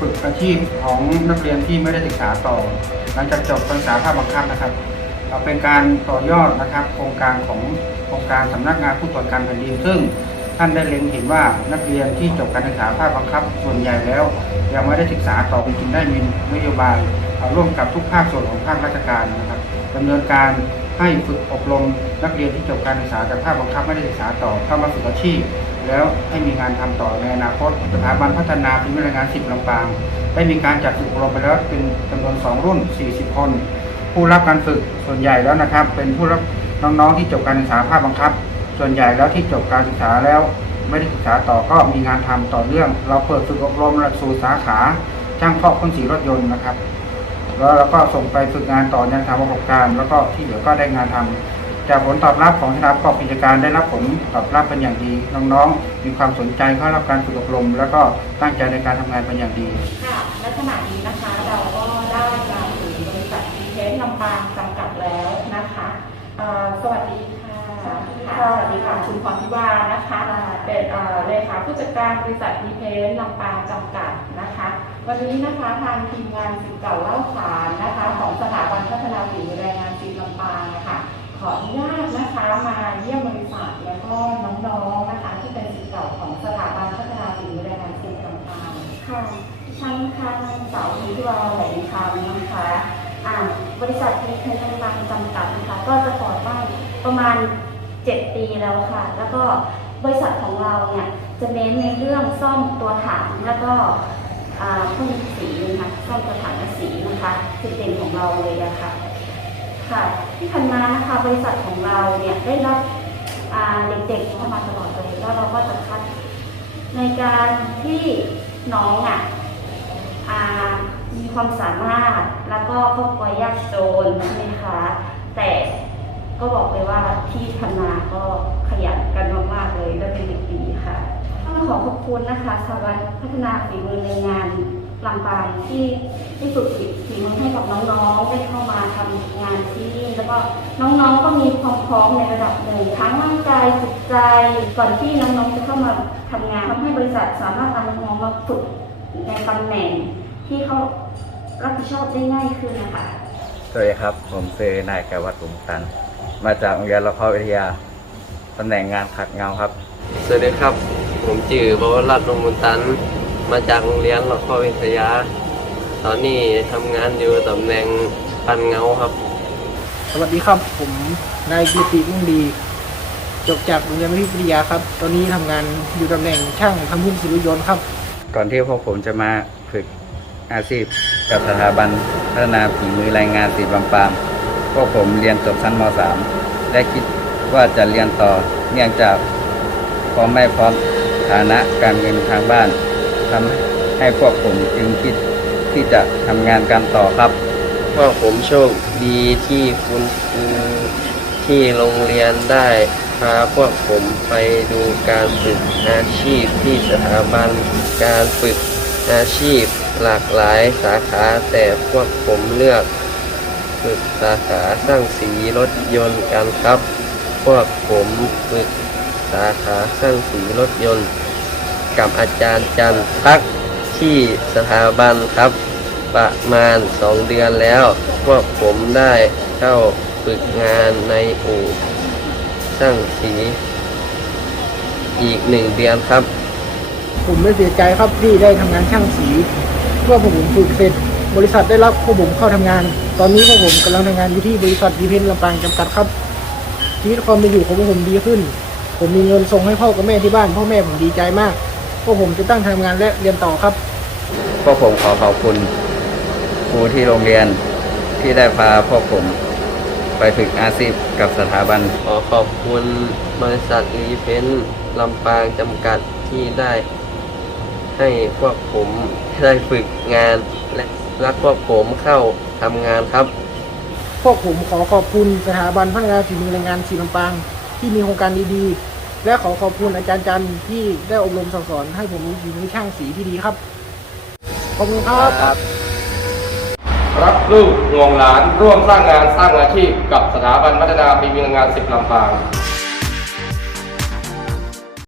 ฝึกอาชีพของนักเรียนที่ไม่ได้ศึกษาต่อ หลังจากจบการศึกษาภาคบังคับนะครับเป็นการต่อยอดนะครับ โครงการของโครงการสำนักงานผู้ตรวจการแผ่นดินซึ่งท่านได้เล็งเห็นว่านักเรียนที่จบการศึกษาภาคบังคับ ส่วนใหญ่แล้ว ยังไม่ได้ศึกษาต่อจึงได้มีนโยบายร่วมกับทุกภาคส่วนของภาคราชการนะครับดำเนินการให้ฝึกอบรมนักเรียนที่จบการศึกษาจากภาคบังคับไม่ได้ศึกษาต่อเข้ามาฝึกอาชีพ แล้วให้มีงานทำต่อในอนาคตสถาบันพัฒนาฝีมือแรงงานสิบลำปาง ได้มีการจัดฝึกอบรมไปแล้วเป็นจำนวน 2 รุ่น 40 คน ผู้รับการฝึกส่วนใหญ่แล้วนะครับ เป็นผู้รับน้องๆที่จบการศึกษาภาคบังคับ ส่วนใหญ่แล้วที่จบการศึกษาแล้วไม่ได้ศึกษาต่อก็มีงานทำต่อเนื่อง เราเปิดฝึกอบรมหลักสูตรสาขาช่างครอบครื่องสีรถยนต์นะครับ แล้วเราก็ส่งไปฝึกงานต่อยังทำประสบการ แล้วก็ที่เหลือก็ได้งานทำ จากผลตอบรับของคณะประกอบกิจการได้รับผลตอบรับเป็นอย่างดี น้องๆ มีความสนใจเข้ารับการฝึกอบรม แล้วก็ตั้งใจในการทำงานเป็นอย่างดี ค่ะ และขณะนี้นะคะเราก็ได้มาถึงบริษัทดีเทสลำปางจำกัดแล้วนะคะสวัสดีค่ะค่ะสวัสดีค่ะคุณพรทิวานะคะ เป็นเลขาผู้จัดการบริษัทดีเทสลำปางจำกัดนะคะ วันนี้นะคะทางทีมงานสิทธิ์เก่าเล่าขานนะคะ ของสถาบันพัฒนาฝีมือแรงงานจีนลำปางนะคะ ขออนุญาตนะคะมาเยี่ยมบริษัทแล้วก็น้องๆนะคะ ที่เป็นสิทธิ์เก่าของสถาบันพัฒนาฝีมือแรงงานจีนลำปางค่ะดิฉันค่ะนางสาวธีทิวาไหลคำนะคะอ่าบริษัททีเทนจำกัดจำกัดนะคะ ก็จะก่อตั้งประมาณ 7 ปีแล้วค่ะ แล้วก็บริษัทของเราเนี่ยจะเน้นในเรื่องซ่อมตัวถังแล้วก็อ่าพ่นสีนะคะซ่อมตัวถังและสีนะคะจุดเด่นของเราเลยอะคะ ค่ะที่ผ่านมานะคะบริษัทของเราเนี่ยได้รับเด็กๆเข้ามาตลอดเลยแล้วเราก็จะคัดในการที่น้องอะอ่ามีความสามารถแล้วก็ครอบครัวยากจนใช่ไหมคะแต่ก็บอกเลยว่าที่ทำนาก็ขยันกันมากๆเลยและเป็นเด็กดีค่ะต้องขอขอบคุณนะคะสถาบันพัฒนาฝีมือแรงงาน ลำปางที่ที่ฝึกฝีมือให้กับน้องๆได้เข้ามาทำงานที่นี่แล้วก็น้องๆก็มีความพร้อมในระดับหนึ่งทั้งร่างกายจิตใจก่อนที่น้องๆจะเข้ามาทำงานทำให้บริษัทสามารถนำน้องๆมาฝึกในตำแหน่งที่เขารับผิดชอบได้ง่ายขึ้นนะคะสวัสดีครับ ผมชื่อนายแกวัตรบุญตันมาจากโรงเรียนละครวิทยาตำแหน่งงานขัดเงาครับ สวัสดีครับ ผมจื่อบวรรัตน์ลงมุนตัน มาจากโรงเรียนหลอกพ่อวิทยา ตอนนี้ทำงานอยู่ตำแหน่งปันเงาครับ สวัสดีครับผมนายกิติมุ่งดีจบจากโรงเรียนวิทยาครับ ตอนนี้ทำงานอยู่ตำแหน่งช่างทำหุ้นสิริยนต์ครับ ก่อนที่พวกผมจะมาฝึกอาชีพกับสถาบันพัฒนาฝีมือแรงงานสีบำปางพวกผมเรียนจบชั้นม .3 และคิดว่าจะเรียนต่อเนื่องจากพร้อมไม่พร้อมฐานะการเงินทางบ้าน ทำให้พวกผมจึงคิดที่จะทำงานกันต่อครับ พวกผมโชคดีที่คุณครูที่โรงเรียนได้พาพวกผมไปดูการฝึกอาชีพที่สถาบันการฝึกอาชีพหลากหลายสาขาแต่พวกผมเลือกฝึกสาขาสร้างสีรถยนต์กันครับ พวกผมฝึกสาขาสร้างสีรถยนต์ กับอาจารย์จันทร์พักที่สถาบันครับ ประมาณสองเดือนแล้วพวกผมได้เข้าฝึกงานในอู่ช่างสีอีกหนึ่งเดือนครับ ผมไม่เสียใจครับที่ได้ทำงานช่างสีเมื่อผมฝึกเสร็จ บริษัทได้รับพวกผมเข้าทำงาน ตอนนี้พวกผมกำลังทำงานอยู่ที่บริษัทดีเพนลำปางจำกัดครับชีวิตความเป็นอยู่ของพวกผมดีขึ้น ผมมีเงินส่งให้พ่อกับแม่ที่บ้านพ่อแม่ผมดีใจมาก พวกผมจะตั้งทำงานและเรียนต่อครับ พวกผมขอขอบคุณครูที่โรงเรียนที่ได้พาพวกผมไปฝึกอาชีพกับสถาบัน ขอขอบคุณบริษัทรีเฟนลำปางจำกัดที่ได้ ให้พวกผมได้ฝึกงานและรับพวกผมเข้าทำงานครับ พวกผมขอขอบคุณสถาบันพัฒนาฝีมือแรงงานสีลำปาง ที่มีโครงการดีๆ และขอขอบคุณอาจารย์จันที่ได้อบรมสั่งสอน ให้ผมมีมือช่างสีที่ดีครับ ขอบคุณครับรับลูกงวงหลานร่วมสร้างงานสร้างอาชีพกับสถาบันพัฒนาฝีมือแรงงานสิบลำปาง